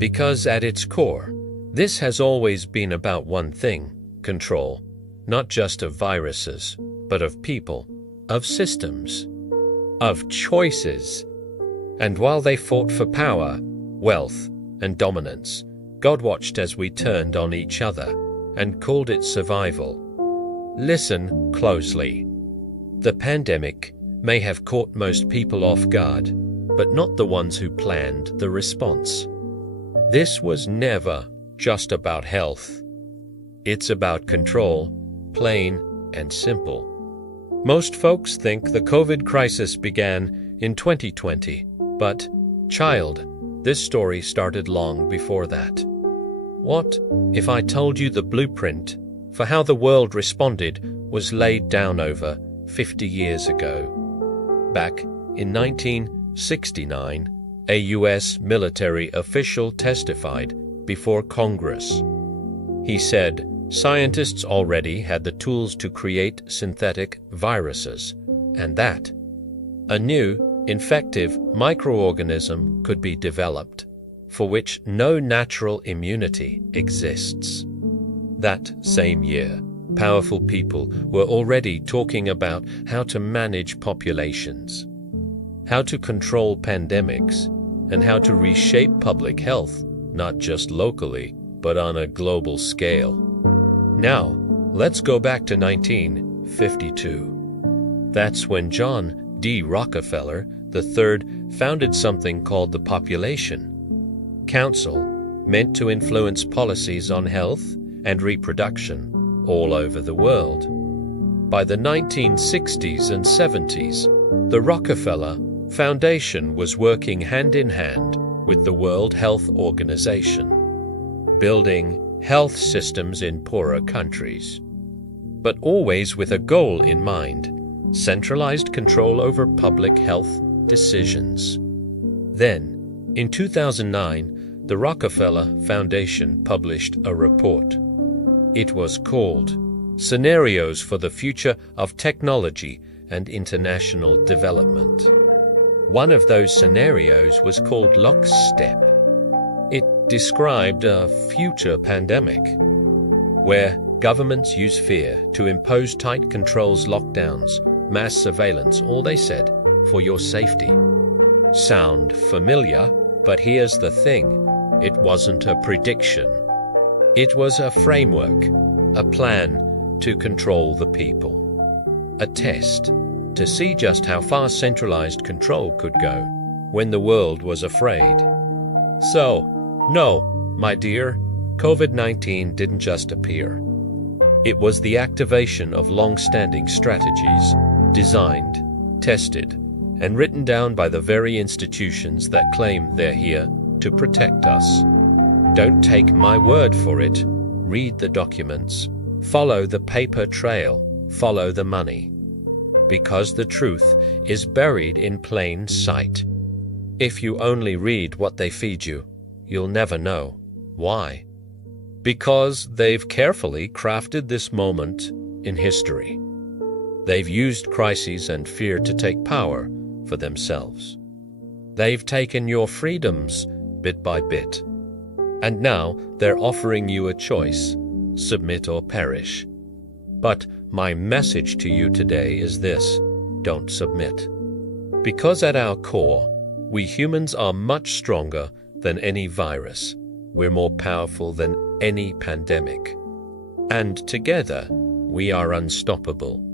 Because at its core, this has always been about one thing: control, not just of viruses, but of people, of systems, of choices. And while they fought for power, wealth, and dominance, God watched as we turned on each other and called it survival. Listen closely. The pandemic may have caught most people off guard, but not the ones who planned the response. This was never just about health. It's about control, plain and simple. Most folks think the COVID crisis began in 2020, but, child, this story started long before that. What if I told you the blueprint for how the world responded was laid down over 50 years ago? Back in 1969, a U.S. military official testified before Congress. He said scientists already had the tools to create synthetic viruses, and that a new, infective microorganism could be developed, for which no natural immunity exists. That same year, powerful people were already talking about how to manage populations, how to control pandemics, and how to reshape public health, not just locally, but on a global scale. Now, let's go back to 1952. That's when John D. Rockefeller III founded something called the Population Council, meant to influence policies on health and reproduction all over the world. By the 1960s and 70s, the Rockefeller Foundation was working hand in hand with the World Health Organization, building health systems in poorer countries, but always with a goal in mind: centralized control over public health decisions. Then, in 2009, the Rockefeller Foundation published a report. It was called Scenarios for the Future of Technology and International Development. One of those scenarios was called Lockstep. It described a future pandemic where governments use fear to impose tight controls, lockdowns, mass surveillance, all they said, for your safety. Sound familiar? But here's the thing. It wasn't a prediction. It was a framework, a plan to control the people, a test to see just how far centralized control could go when the world was afraid. So, no, my dear, COVID-19 didn't just appear. It was the activation of long-standing strategies, designed, tested, and written down by the very institutions that claim they're here to protect us. Don't take my word for it. Read the documents. Follow the paper trail. Follow the money. Because the truth is buried in plain sight. If you only read what they feed you, you'll never know. Why? Because they've carefully crafted this moment in history. They've used crises and fear to take power for themselves. They've taken your freedoms bit by bit. And now they're offering you a choice: submit or perish. But my message to you today is this: don't submit. Because at our core, we humans are much stronger than any virus. We're more powerful than any pandemic. And together, we are unstoppable.